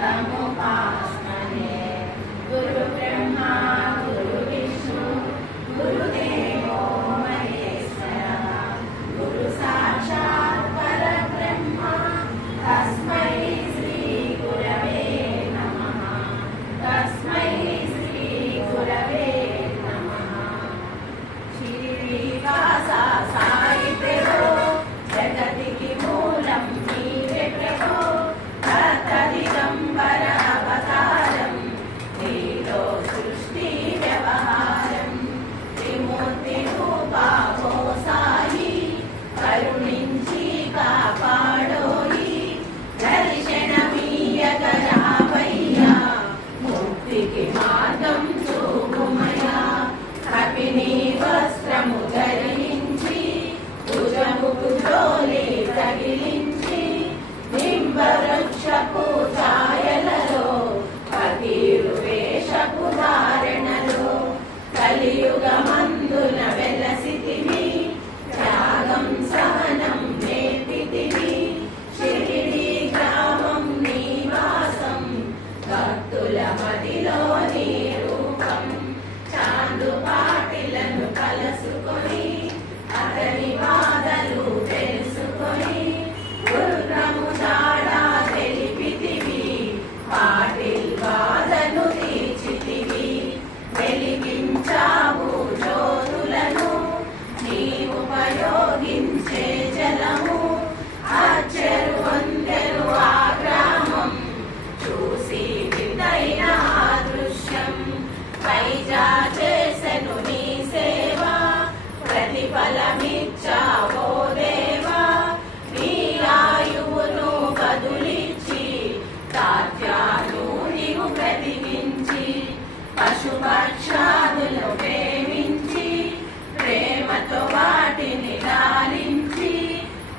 तमुपास्महे। गुरु ब्रह्मा गुरु विष्णु गुरुदेवो महेश्वरः। गुरु साक्षात् परब्रह्म तस्मै श्री गुरवे नमः। तस्मै श्री गुरवे नमः। श्रीवासा साई प्रभो जगतिकी मूलं नीवे प्रभो। दिगंबर अवतारं नीलो सृष्टि व्यवहारं। त्रिमूर्ति रूपा वो साई करुणिंची कापाडोई। दर्शनमीयगरावయ్యా मुक्तिकी मार्गं చూపుమయ్యా। కపిని వస్త్రము ధరించి భుజముకు ధోలి తగిలించి నింబవృక్షపు ఛాయలలో ఫకీరు వేషపు ధారణలో కలియుగమందున వెలసితివి। త్యాగం సహనం నేర్పితివి। షిరిడి గ్రామం నివాసం భక్తుల మదిలో నీ రూపం। చాందు పాటిలను కలుసుకొని అతని బాధలు తెలుసుకొని గుర్రము జాడా తెలిపితివి। పాటిల్ బాధను తీర్చితివి। వెలిగించావు జ్యోతులను నీవుపయోగించే జలము। అచ్చరు వందెరు ఆ గ్రామం చూసి వినైన దృశ్యం। పైజా చేసెను నీ సేవ ప్రతిఫలమిచ్చావో దేవా। నీ ఆయువును బదులిచ్చి తాత్యాను నీవు బ్రతికించి పశుపక్షాదులు ప్రేమించి ప్రేమతో వాటిని లాలించి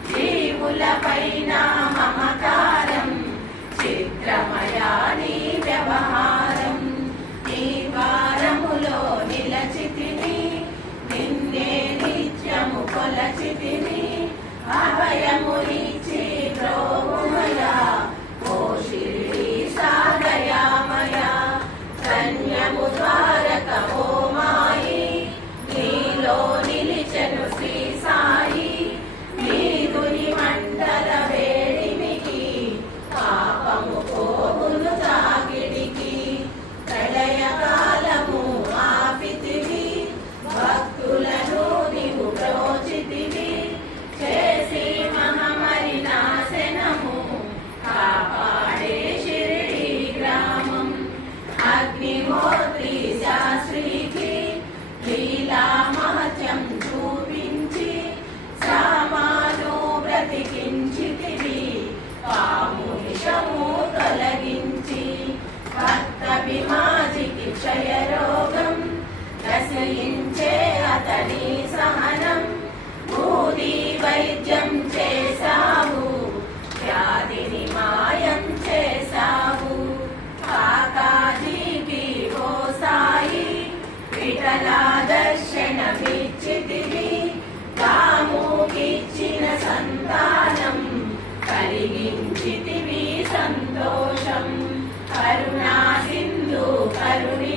జీవుల పైన మమకారం చిత్రమయా నీ వ్యవహారం। నీ ద్వారములో నిలచితిని నిన్నే నిత్యము కొలచితిని। అభయమునిచ్చి ప్రోమయా ఓ షిరిడి సాగయామయా। ధన్యము ద్వారక ఓ మాయి నీలో నిలిచెను శ్రీ సాయి। నీదుని మండల వేడిమికి పాపము పోగులు తాకిడికి ప్రళయకాలము ఆపితివి। భక్తులను నీవు ప్రోచితివి చేసి మహమరి నాశనము కాపాడే షిరిడి గ్రామం। అగ్నిహోత్రి శాస్త్రికి లీలా మహత్యం చూపించి సామాను బ్రతికించితివి। పాము విషము తొలగించి భక్త బిమాజికి క్షయరోగం రసయించే అతని సహనం। భూది వైద్యం చేసావు వ్యాధిని మాయం చేసావు। కాకాజీకి ఓ సాయి విఠలా దర్శనమిచ్చితివి। కాముకిచ్చిన సంతానం కలిగించితివి సంతోషం। కరుణా సింధు కరుణి